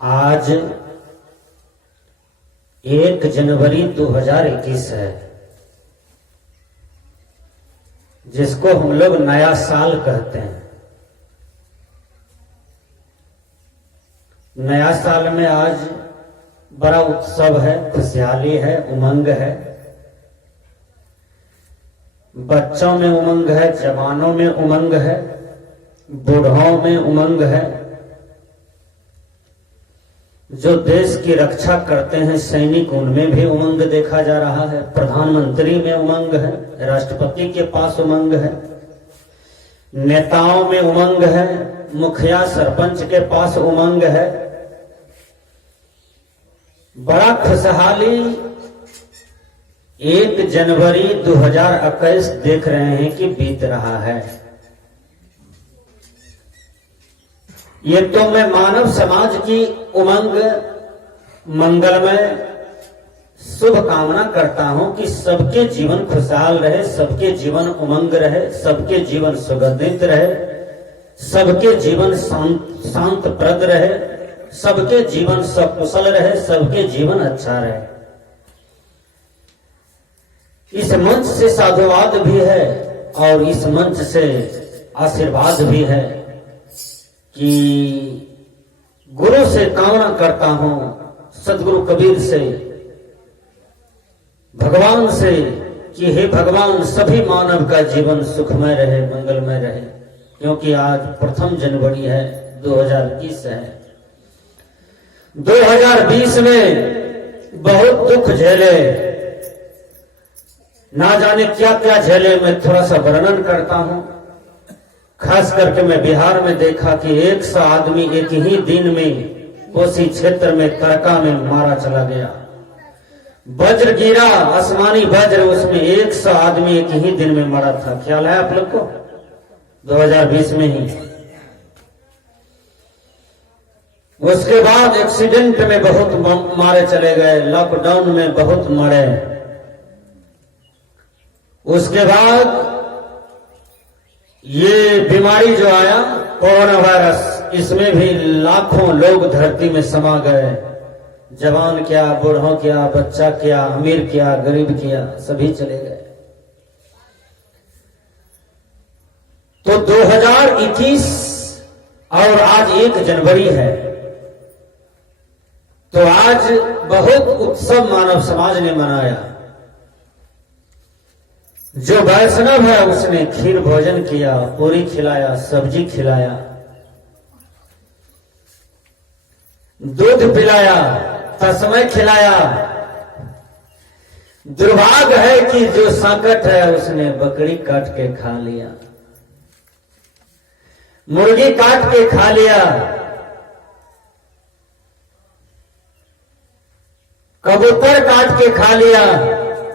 आज 1 जनवरी 2021 है, जिसको हम लोग नया साल कहते हैं। नया साल में आज बड़ा उत्सव है, खुशहाली है, उमंग है। बच्चों में उमंग है, जवानों में उमंग है, बूढ़ों में उमंग है। जो देश की रक्षा करते हैं सैनिक, उनमें भी उमंग देखा जा रहा है। प्रधानमंत्री में उमंग है, राष्ट्रपति के पास उमंग है, नेताओं में उमंग है, मुखिया सरपंच के पास उमंग है। बड़ा खुशहाली 1 जनवरी 2021 देख रहे हैं कि बीत रहा है। ये तो मैं मानव समाज की उमंग, मंगलमय शुभ कामना करता हूं कि सबके जीवन खुशहाल रहे, सबके जीवन उमंग रहे, सबके जीवन सुगंधित रहे, सबके जीवन शांतप्रद रहे, सबके जीवन सकुशल रहे, सबके जीवन अच्छा रहे। इस मंच से साधुवाद भी है और इस मंच से आशीर्वाद भी है कि गुरु से कामना करता हूं, सदगुरु कबीर से, भगवान से कि हे भगवान, सभी मानव का जीवन सुखमय रहे, मंगलमय रहे। क्योंकि आज 1 जनवरी है, 2021 है। 2020 में बहुत दुख झेले, ना जाने क्या क्या झेले। मैं थोड़ा सा वर्णन करता हूं। खास करके मैं बिहार में देखा कि 100 आदमी एक ही दिन में कोसी क्षेत्र में करका में मारा चला गया। वज्र गिरा, आसमानी वज्र, उसमें 100 आदमी एक ही दिन में मरा था। ख्याल है आप लोग को? 2020 में ही। उसके बाद एक्सीडेंट में बहुत मारे चले गए, लॉकडाउन में बहुत मरे। उसके बाद ये बीमारी जो आया, कोरोना वायरस, इसमें भी लाखों लोग धरती में समा गए। जवान क्या, बूढ़ों क्या, बच्चा क्या, अमीर क्या, गरीब क्या, सभी चले गए। तो 2021 और आज 1 जनवरी है। तो आज बहुत उत्सव मानव समाज ने मनाया। जो वैष्णव है उसने खीर भोजन किया, पूरी खिलाया, सब्जी खिलाया, दूध पिलाया, तस्मै खिलाया। दुर्भाग्य है कि जो संकट है उसने बकरी काट के खा लिया, मुर्गी काट के खा लिया, कबूतर काट के खा लिया,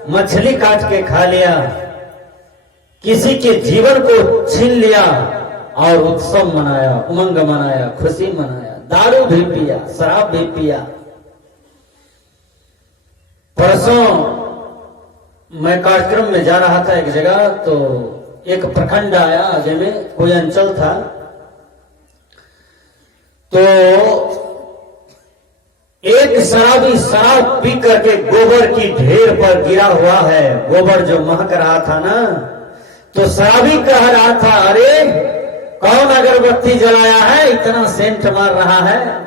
मछली काट के खा लिया, किसी के जीवन को छीन लिया और उत्सव मनाया, उमंग मनाया, खुशी मनाया। दारू भी पिया, शराब भी पिया। परसों मैं कार्यक्रम में जा रहा था एक जगह, तो एक प्रखंड आया, आगे में कोई अंचल था। तो एक शराबी शराब पी करके गोबर की ढेर पर गिरा हुआ है। गोबर जो महक रहा था ना, तो शराबी कह रहा था, अरे कौन अगरबत्ती जलाया है, इतना सेंट मार रहा है।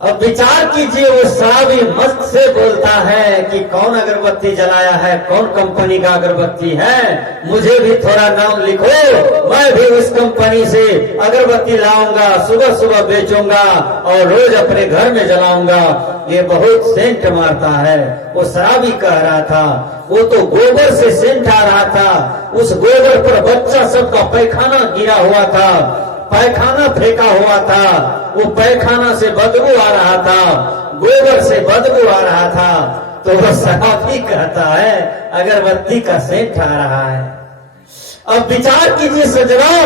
अब विचार कीजिए, वो शराबी मस्त से बोलता है कि कौन अगरबत्ती जलाया है, कौन कंपनी का अगरबत्ती है, मुझे भी थोड़ा नाम लिखो, मैं भी उस कंपनी से अगरबत्ती लाऊंगा, सुबह सुबह बेचूंगा और रोज अपने घर में जलाऊंगा, ये बहुत सेंट मारता है। वो शराबी कह रहा था, वो तो गोबर से सेंट आ रहा था। उस गोबर पर बच्चा सबका पैखाना गिरा हुआ था, पैखाना फेंका हुआ था, वो पैखाना से बदबू आ रहा था, गोबर से बदबू आ रहा था। तो वो शराबी कहता है अगरबत्ती का सेंट आ रहा है। अब विचार कीजिए सज्जनों,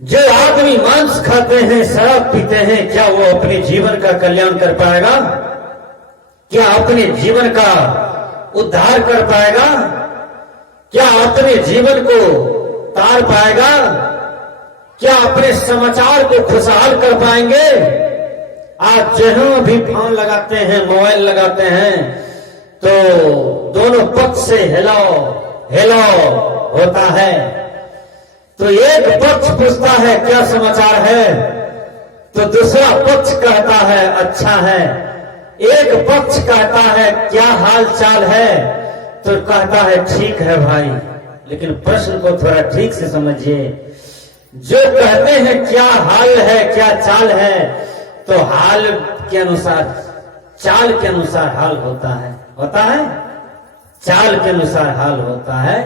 जो आदमी मांस खाते हैं, शराब पीते हैं, क्या वो अपने जीवन का कल्याण कर पाएगा? क्या अपने जीवन का उद्धार कर पाएगा? क्या अपने जीवन को तार पाएगा? क्या अपने समाचार को खुशहाल कर पाएंगे? आप जहां भी फोन लगाते हैं, मोबाइल लगाते हैं, तो दोनों पक्ष से हेलो हेलो होता है। तो एक पक्ष पूछता है क्या समाचार है, तो दूसरा पक्ष कहता है अच्छा है। एक पक्ष कहता है क्या हाल चाल है, तो कहता है ठीक है भाई। लेकिन प्रश्न को थोड़ा ठीक से समझिए। जो कहते हैं क्या हाल है, क्या चाल है, तो हाल के अनुसार, चाल के अनुसार हाल होता है, चाल के अनुसार हाल होता है।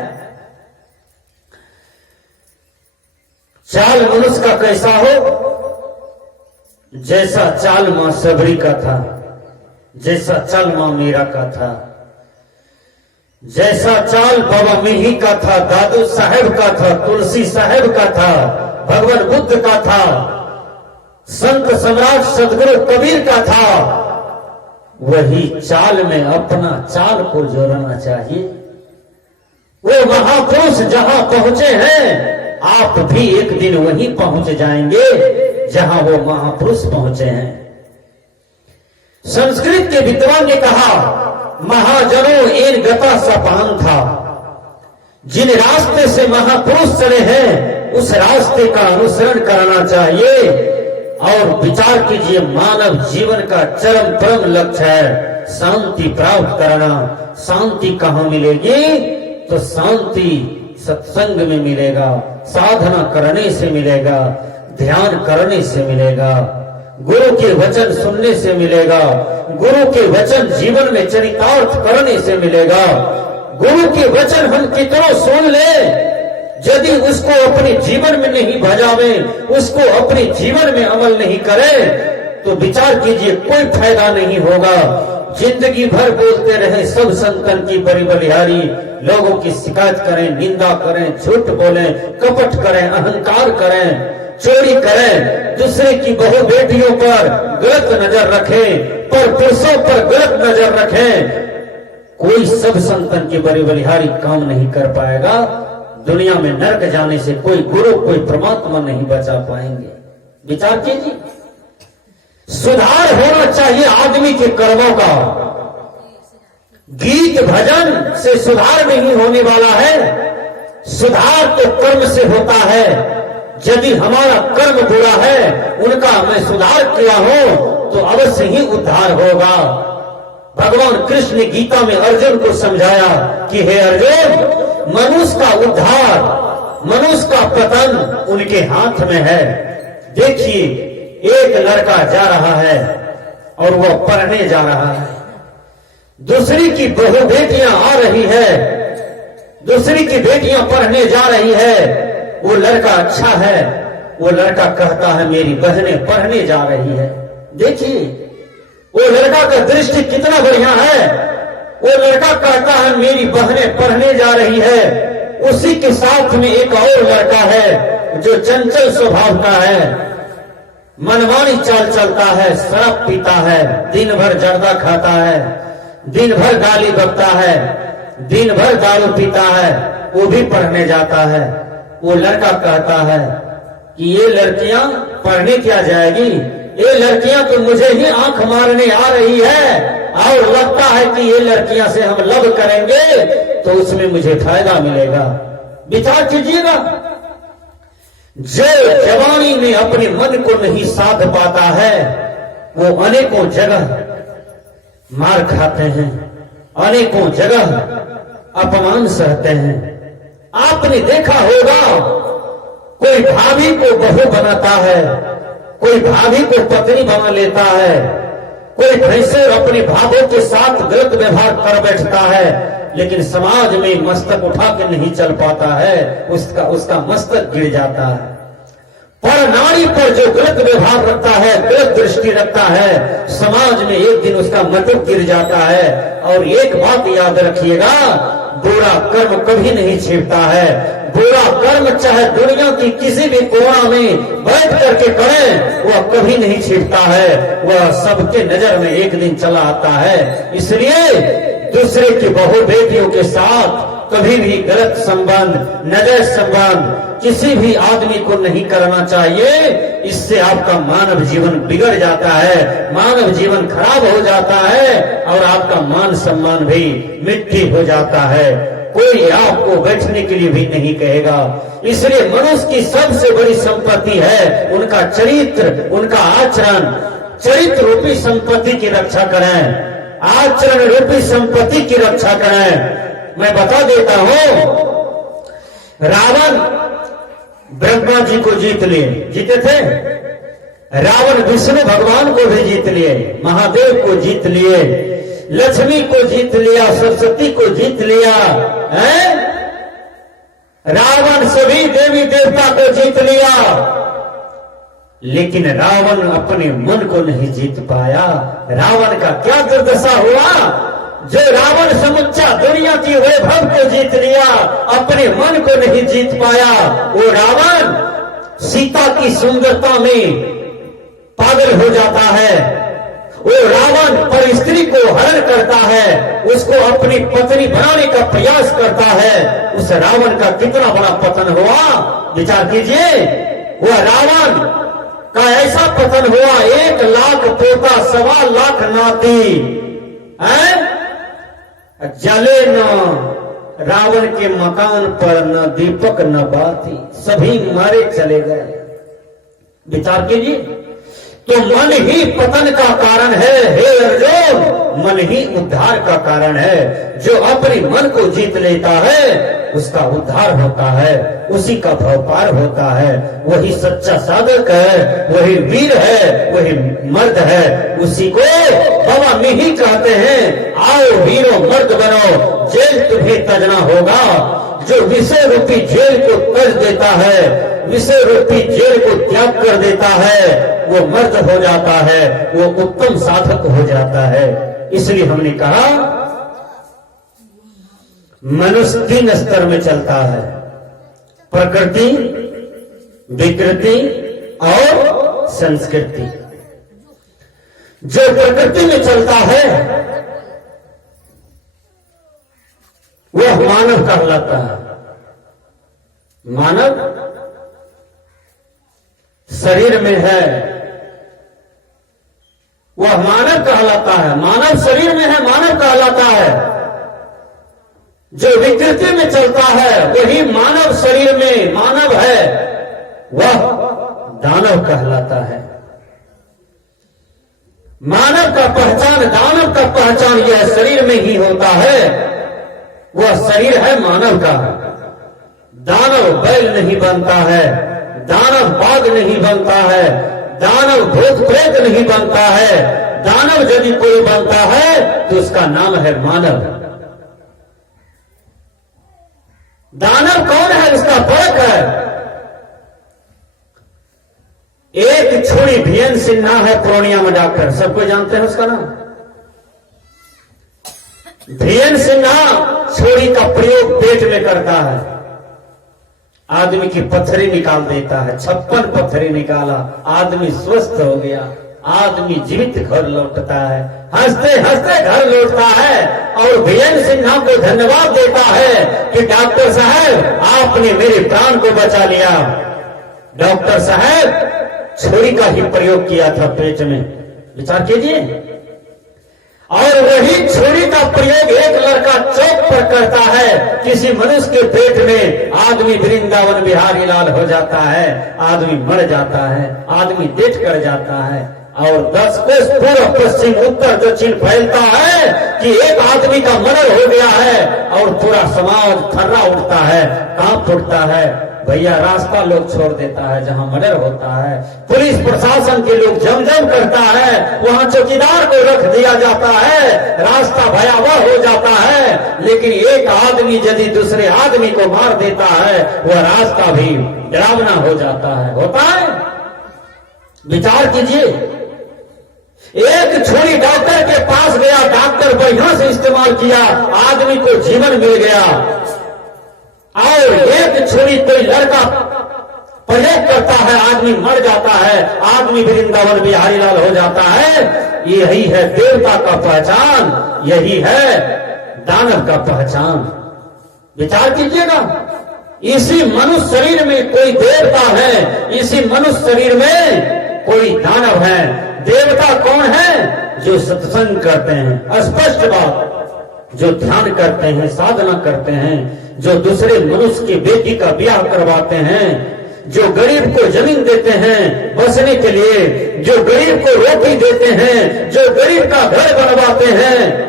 चाल मनुष्य का कैसा हो, जैसा चाल मां सबरी का था, जैसा चाल मां मीरा का था, जैसा चाल बाबा मिही का था, दादू साहेब का था, तुलसी साहेब का था, भगवान बुद्ध का था, संत सम्राट सदगुरु कबीर का था, वही चाल में अपना चाल को जोड़ना चाहिए। वो महापुरुष जहां पहुंचे हैं, आप भी एक दिन वहीं पहुंच जाएंगे जहां वो महापुरुष पहुंचे हैं। संस्कृत के विद्वान ने कहा, महाजनों एन गता सपान था। जिन रास्ते से महापुरुष चले हैं, उस रास्ते का अनुसरण करना चाहिए। और विचार कीजिए, मानव जीवन का चरम परम लक्ष्य है शांति प्राप्त करना। शांति कहां मिलेगी, तो शांति सत्संग में मिलेगा, साधना करने से मिलेगा, ध्यान करने से मिलेगा, गुरु के वचन सुनने से मिलेगा, गुरु के वचन जीवन में चरितार्थ करने से मिलेगा। गुरु के वचन हम कितनों सुन ले, यदि उसको अपने जीवन में नहीं भजावे, उसको अपने जीवन में अमल नहीं करे, तो विचार कीजिए कोई फायदा नहीं होगा। जिंदगी भर बोलते रहे सब संतन की बड़ी बलिहारी, लोगों की शिकायत करें, निंदा करें, झूठ बोलें, कपट करें, अहंकार करें, चोरी करें, दूसरे की बहु बेटियों पर गलत नजर रखें, पर पुरुषों पर गलत नजर रखें, कोई सब संतन की बड़ी बलिहारी काम नहीं कर पाएगा। दुनिया में नरक जाने से कोई गुरु, कोई परमात्मा नहीं बचा पाएंगे। विचार कीजिए, सुधार होना चाहिए आदमी के कर्मों का। गीत भजन से सुधार नहीं होने वाला है, सुधार तो कर्म से होता है। यदि हमारा कर्म बुरा है, उनका मैं सुधार किया हूं, तो अवश्य ही उद्धार होगा। भगवान कृष्ण ने गीता में अर्जुन को समझाया कि हे अर्जुन, मनुष्य का उद्धार, मनुष्य का पतन उनके हाथ में है। देखिए, एक लड़का जा रहा है और वो पढ़ने जा रहा है, दूसरी की बहु बेटियां आ रही है, दूसरी की बेटियां पढ़ने जा रही है। वो लड़का अच्छा है, वो लड़का कहता है मेरी बहनें पढ़ने जा रही है। देखिए, वो लड़का का दृष्टि कितना बढ़िया है। वो लड़का कहता है मेरी बहनें पढ़ने जा रही है। उसी के साथ में एक और लड़का है जो चंचल स्वभाव का है, मनमानी चाल चलता है, शराब पीता है, दिन भर जर्दा खाता है, दिन भर गाली बकता है, दिन भर दारू पीता है, वो भी पढ़ने जाता है। वो लड़का कहता है कि ये लड़कियां पढ़ने क्या जाएगी, ये लड़कियां तो मुझे ही आंख मारने आ रही है, और लगता है कि ये लड़कियां से हम लव करेंगे तो उसमें मुझे फायदा मिलेगा। विचार कीजिएगा, जो जवानी में अपने मन को नहीं साध पाता है, वो अनेकों जगह मार खाते हैं, अनेकों जगह अपमान सहते हैं। आपने देखा होगा, कोई भाभी को बहू बनाता है, कोई भाभी को पत्नी बना लेता है, कोई भैंसे अपने भावों के साथ गलत व्यवहार कर बैठता है, लेकिन समाज में मस्तक उठा के नहीं चल पाता है, उसका मस्तक गिर जाता है। पर नारी पर जो गलत व्यवहार रखता है, गलत दृष्टि रखता है, समाज में एक दिन उसका मस्तक गिर जाता है। और एक बात याद रखिएगा, बुरा कर्म कभी नहीं छिपता है। बुरा कर्म चाहे दुनिया की किसी भी कोना में बैठ करके करें, वह कभी नहीं छिपता है, वह सबके नजर में एक दिन चला आता है। इसलिए दूसरे की बहु बेटियों के साथ कभी भी गलत संबंध, नाजायज संबंध किसी भी आदमी को नहीं करना चाहिए। इससे आपका मानव जीवन बिगड़ जाता है, मानव जीवन खराब हो जाता है और आपका मान सम्मान भी मिट्टी हो जाता है। कोई आपको बैठने के लिए भी नहीं कहेगा। इसलिए मनुष्य की सबसे बड़ी संपत्ति है उनका चरित्र, उनका आचरण। चरित्र रूपी संपत्ति की रक्षा करें, आचरण रूपी संपत्ति की रक्षा करें। मैं बता देता हूं, रावण ब्रह्मा जी को जीत लिए, जीते थे। रावण विष्णु भगवान को भी जीत लिए, महादेव को जीत लिए, लक्ष्मी को जीत लिया, सरस्वती को जीत लिया है। रावण सभी देवी देवता को जीत लिया, लेकिन रावण अपने मन को नहीं जीत पाया। रावण का क्या दुर्दशा हुआ, जो रावण समुच्चा दुनिया की वैभव को जीत लिया, अपने मन को नहीं जीत पाया। वो रावण सीता की सुंदरता में पागल हो जाता है। वो रावण पर स्त्री को हरण करता है, उसको अपनी पत्नी बनाने का प्रयास करता है। उस रावण का कितना बड़ा पतन हुआ, विचार कीजिए। वह रावण का ऐसा पतन हुआ, 1 लाख पोता 1.25 लाख नाती जले न रावण के मकान पर, न दीपक न बाती, सभी मारे चले गए। विचार कीजिए। तो मन ही पतन का कारण है, हे अर्जुन, मन ही उद्धार का कारण है। जो अपने मन को जीत लेता है उसका उद्धार होता है, उसी का भव पार होता है। वही सच्चा साधक है, वही वीर है, वही मर्द है। उसी को बाबा मिही कहते हैं, आओ वीरों मर्द बनो, जेल तुम्हें तजना होगा। जो विषय रूपी जेल को तज देता है, विषय रूपी जेल को त्याग कर देता है, वो मर्द हो जाता है, वो उत्तम साधक हो जाता है। इसलिए हमने कहा मनुष्य 3 स्तर में चलता है, प्रकृति, विकृति और संस्कृति। जो प्रकृति में चलता है वह मानव कहलाता है। मानव शरीर में है, वह मानव कहलाता है। मानव शरीर में है, मानव कहलाता है। जो विकृति में चलता है वही मानव शरीर में मानव है, वह दानव कहलाता है। मानव का पहचान, दानव का पहचान यह शरीर में ही होता है। वह शरीर है मानव का। दानव बैल नहीं बनता है, दानव बाघ नहीं बनता है, दानव भूत प्रेत नहीं बनता है। दानव यदि कोई बनता है तो उसका नाम है मानव। दानव कौन है, उसका फर्क है। एक छोड़ी भियन सिन्हा है पूर्णिया में, डॉक्टर सबको जानते हैं उसका नाम। भियन सिन्हा छोड़ी का प्रयोग पेट में करता है, आदमी की पत्थरी निकाल देता है। 56 पत्थरी निकाला, आदमी स्वस्थ हो गया, आदमी जीवित घर लौटता है, हंसते हंसते घर लौटता है और भियन सिन्हा को धन्यवाद देता है कि डॉक्टर साहब आपने मेरे प्राण को बचा लिया। डॉक्टर साहब छुरी का ही प्रयोग किया था पेट में, विचार कीजिए। और वही छुरी का प्रयोग एक लड़का चौक पर करता है, किसी मनुष्य के पेट में। आदमी वृंदावन बिहारी लाल हो जाता है, आदमी मर जाता है, आदमी डेट कर जाता है और 10 कोस पूर्व पश्चिम उत्तर दक्षिण फैलता है कि एक आदमी का मर्डर हो गया है और पूरा समाज थर्रा उठता है, कांप उठता है। भैया रास्ता लोग छोड़ देता है जहां मर्डर होता है, पुलिस प्रशासन के लोग जमजम करता है, वहां चौकीदार को रख दिया जाता है, रास्ता भयावह हो जाता है। लेकिन एक आदमी यदि दूसरे आदमी को मार देता है वह रास्ता भी डरावना हो जाता है, होता है। विचार कीजिए, एक छुरी डॉक्टर के पास गया, डॉक्टर बढ़िया से इस्तेमाल किया, आदमी को जीवन मिल गया। और एक छुरी कोई लड़का प्रयोग करता है, आदमी मर जाता है, आदमी वृंदावन बिहारी लाल हो जाता है। यही है देवता का पहचान, यही है दानव का पहचान। विचार कीजिएगा, इसी मनुष्य शरीर में कोई देवता है, इसी मनुष्य शरीर में कोई दानव है। देवता कौन है? जो सत्संग करते हैं, स्पष्ट बात, जो ध्यान करते हैं, साधना करते हैं, जो दूसरे मनुष्य की बेटी का ब्याह करवाते हैं, जो गरीब को जमीन देते हैं बसने के लिए, जो गरीब को रोटी देते हैं, जो गरीब का घर बनवाते हैं,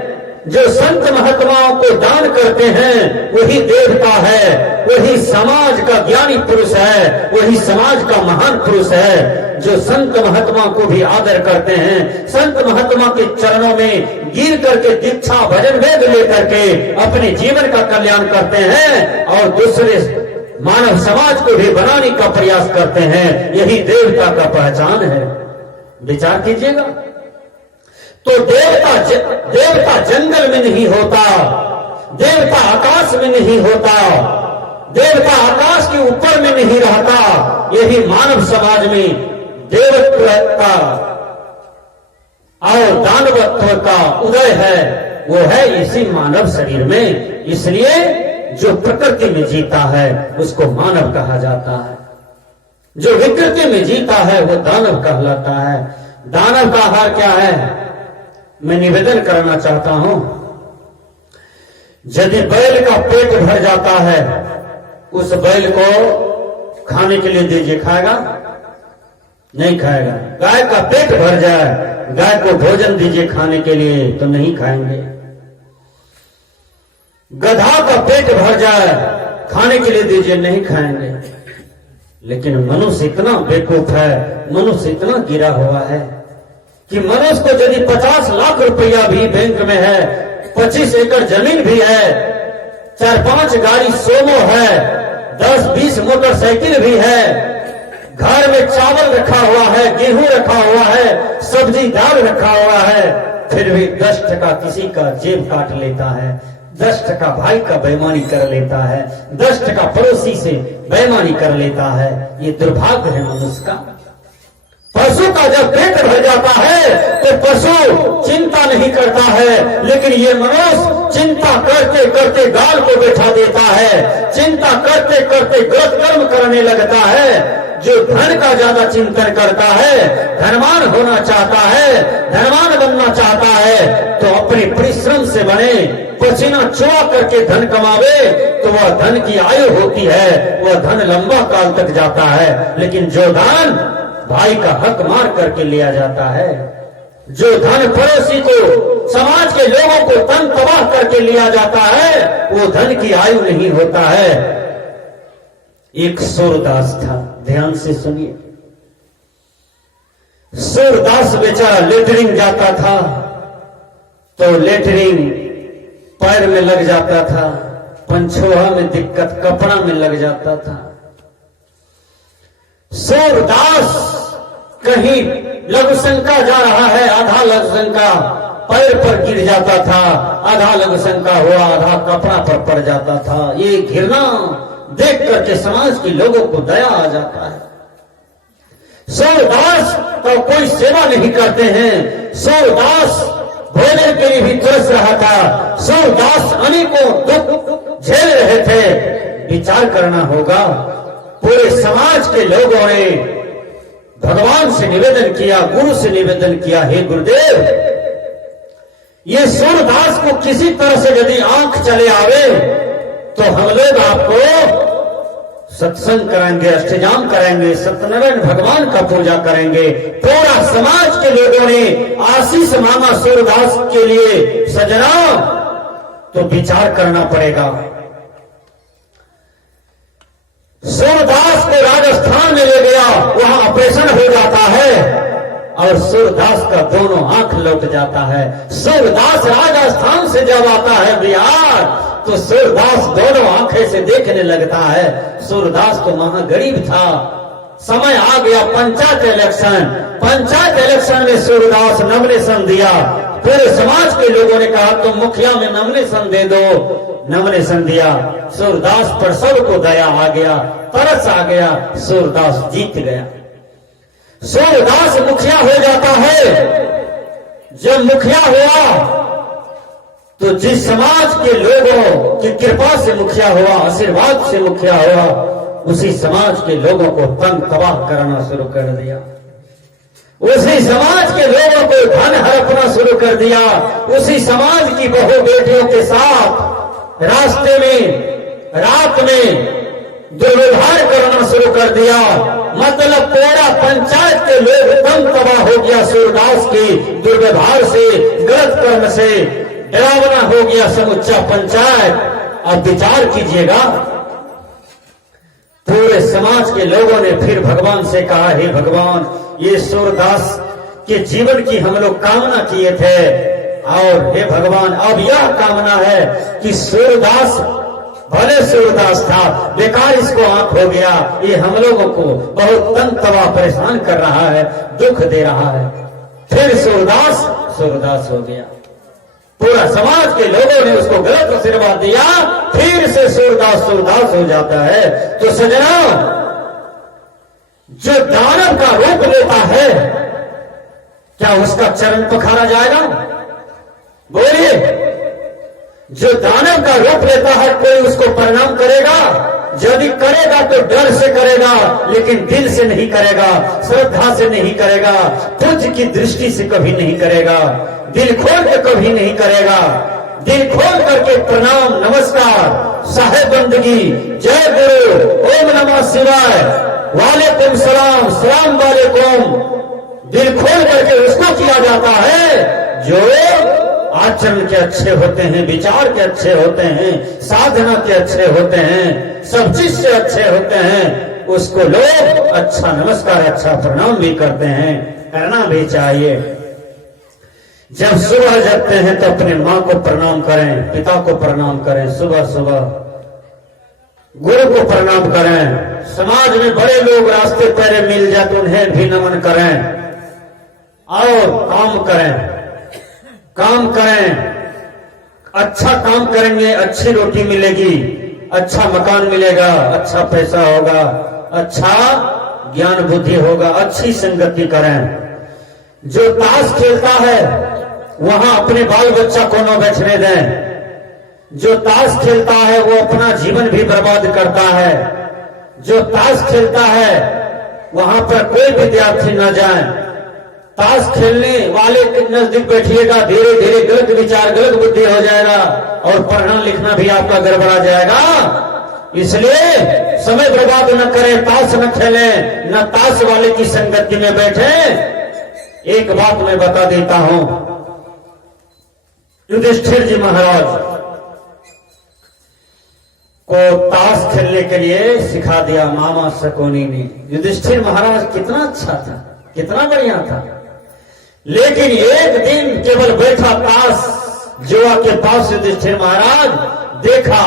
जो संत महात्माओं को दान करते हैं, वही देवता है, वही समाज का ज्ञानी पुरुष है, वही समाज का महान पुरुष है। जो संत महात्मा को भी आदर करते हैं, संत महात्मा के चरणों में गिर करके दीक्षा भजन वेद लेकर के अपने जीवन का कल्याण करते हैं और दूसरे मानव समाज को भी बनाने का प्रयास करते हैं, यही देवता का पहचान है। विचार कीजिएगा। तो देवता जंगल में नहीं होता, देवता आकाश में नहीं होता, देवता आकाश के ऊपर में नहीं रहता। यही मानव समाज में देवत्व का और दानवत्व का उदय है, वो है इसी मानव शरीर में। इसलिए जो प्रकृति में जीता है उसको मानव कहा जाता है, जो विकृति में जीता है वो दानव कहलाता है। दानव का आहार क्या है? मैं निवेदन करना चाहता हूं, यदि बैल का पेट भर जाता है, उस बैल को खाने के लिए दीजिए, खाएगा? नहीं खाएगा। गाय का पेट भर जाए, गाय को भोजन दीजिए खाने के लिए, तो नहीं खाएंगे। गधा का पेट भर जाए, खाने के लिए दीजिए, नहीं खाएंगे। लेकिन मनुष्य इतना बेवकूफ है, मनुष्य इतना गिरा हुआ है कि मनुष्य को यदि 50 लाख रुपया भी बैंक में है, 25 एकड़ जमीन भी है, 4-5 गाड़ी सोमो है, 10-20 मोटरसाइकिल भी है, घर में चावल रखा हुआ है, गेहूं रखा हुआ है, सब्जी दाल रखा हुआ है, फिर भी 10 टका किसी का जेब काट लेता है, 10 टका भाई का बेईमानी कर लेता है, 10 टका पड़ोसी से बेईमानी कर लेता है। ये दुर्भाग्य है मनुष्य का। पशु का जब पेट भर जाता है तो पशु चिंता नहीं करता है, लेकिन ये मनुष्य चिंता करते करते गाल को बैठा देता है, चिंता करते करते गलत कर्म करने लगता है। जो धन का ज्यादा चिंतन करता है, धनवान होना चाहता है, धनवान बनना चाहता है, तो अपने परिश्रम से बने, पसीना चुआ करके धन कमावे, तो वह धन की आयु होती है, वह धन लंबा काल तक जाता है। लेकिन जो धन भाई का हक मार करके लिया जाता है, जो धन पड़ोसी को, समाज के लोगों को तन तबाह करके लिया जाता है, वो धन की आयु नहीं होता है। एक सूरदास था, ध्यान से सुनिए। सूरदास बेचारा लेटरिंग जाता था तो लेटरिंग पैर में लग जाता था, पंछोहा में दिक्कत, कपड़ा में लग जाता था। सूरदास कहीं लघु शंका जा रहा है, आधा लघु शंका पैर पर गिर जाता था, आधा लघु शंका हुआ, आधा कपड़ा पर पड़ जाता था। ये घिरना देख करके समाज के लोगों को दया आ जाता है। सूरदास तो कोई सेवा नहीं करते हैं, सूरदास भोजन के लिए भी तरस रहा था, सूरदास अनेकों दुख झेल रहे थे। विचार करना होगा। पूरे समाज के लोगों ने भगवान से निवेदन किया, गुरु से निवेदन किया, हे गुरुदेव, ये सूरदास को किसी तरह से यदि आंख चले आवे तो हम लोग आपको सत्संग कराएंगे, अष्टजाम कराएंगे, सत्यनारायण भगवान का पूजा करेंगे। पूरा समाज के लोगों ने आशीष मांगा सूरदास के लिए, सजना, तो विचार करना पड़ेगा। सूरदास को राजस्थान में ले गया, वहां ऑपरेशन हो जाता है और सूरदास का दोनों आंख लौट जाता है। सूरदास राजस्थान से जब आता है बिहार, तो सूरदास दोनों आंखें से देखने लगता है। सूरदास तो महागरीब था। समय आ गया पंचायत इलेक्शन, पंचायत इलेक्शन में सूरदास नॉमिनेशन दिया। पूरे समाज के लोगों ने कहा तुम मुखिया में नॉमिनेशन दे दो, नॉमिनेशन दिया। सूरदास पर सबको दया आ गया, तरस आ गया, सूरदास जीत गया। सूरदास मुखिया हो जाता है। जब मुखिया हुआ तो जिस समाज के लोगों की कृपा से मुखिया हुआ, आशीर्वाद से मुखिया हुआ, उसी समाज के लोगों को तंग तबाह करना शुरू कर दिया। उसी समाज के लोगों को धन हड़पना शुरू कर दिया। उसी समाज की बहू बेटियों के साथ रास्ते में, रात में दुर्व्यवहार करना शुरू कर दिया। मतलब पूरा पंचायत के लोग तंग तबाह हो गया सूरदास के दुर्व्यवहार से, गलत कर्म से डरावना हो गया समूचा पंचायत। अब विचार कीजिएगा, पूरे समाज के लोगों ने फिर भगवान से कहा, हे भगवान, ये सूरदास के जीवन की हम लोग कामना किए थे, और हे भगवान अब यह कामना है कि सूरदास, भले सूरदास था, बेकार इसको आंख हो गया, ये हम लोगों को बहुत तंग तबाह परेशान कर रहा है, दुख दे रहा है। फिर सूरदास हो गया। पूरा समाज के लोगों ने उसको गलत आशीर्वाद दिया, फिर से सूरदास हो जाता है। तो सजना, जो दानव का रूप लेता है, क्या उसका चरण पखारा जाएगा? बोलिए, जो दानव का रूप लेता है, कोई उसको प्रणाम करेगा? यदि करेगा तो डर से करेगा, लेकिन दिल से नहीं करेगा, श्रद्धा से नहीं करेगा, पूज्य की दृष्टि से कभी नहीं करेगा, दिल खोल के कभी नहीं करेगा। दिल खोल करके प्रणाम, नमस्कार, साहेब बंदगी, जय गुरु, ओम नमः शिवाय, वालेकुम सलाम, सलाम वालेकुम, दिल खोल करके उसको किया जाता है जो आचरण के अच्छे होते हैं, विचार के अच्छे होते हैं, साधना के अच्छे होते हैं, सब चीज से अच्छे होते हैं। उसको लोग अच्छा नमस्कार, अच्छा प्रणाम भी करते हैं, करना भी चाहिए। जब सुबह जगते हैं तो अपनी माँ को प्रणाम करें, पिता को प्रणाम करें, सुबह सुबह गुरु को प्रणाम करें। समाज में बड़े लोग रास्ते पैरे मिल जाए तो उन्हें भी नमन करें, और काम करें, अच्छा काम करेंगे, अच्छी रोटी मिलेगी, अच्छा मकान मिलेगा, अच्छा पैसा होगा, अच्छा ज्ञान बुद्धि होगा। अच्छी संगति करें। जो ताश खेलता है वहां अपने बाल बच्चा को न बैठने दें। जो ताश खेलता है वो अपना जीवन भी बर्बाद करता है। जो ताश खेलता है वहां पर कोई विद्यार्थी न जाए। ताश खेलने वाले के नजदीक बैठिएगा, धीरे धीरे गलत विचार, गलत बुद्धि हो जाएगा, और पढ़ना लिखना भी आपका गड़बड़ा जाएगा। इसलिए समय बर्बाद न करें, ताश न खेलें, न ताश वाले की संगति में बैठे। एक बात मैं बता देता हूं, युधिष्ठिर जी महाराज को ताश खेलने के लिए सिखा दिया मामा शकुनी ने। युधिष्ठिर महाराज कितना अच्छा था, कितना बढ़िया था, लेकिन एक दिन केवल बैठा ताश जुआ के पास युधिष्ठिर महाराज देखा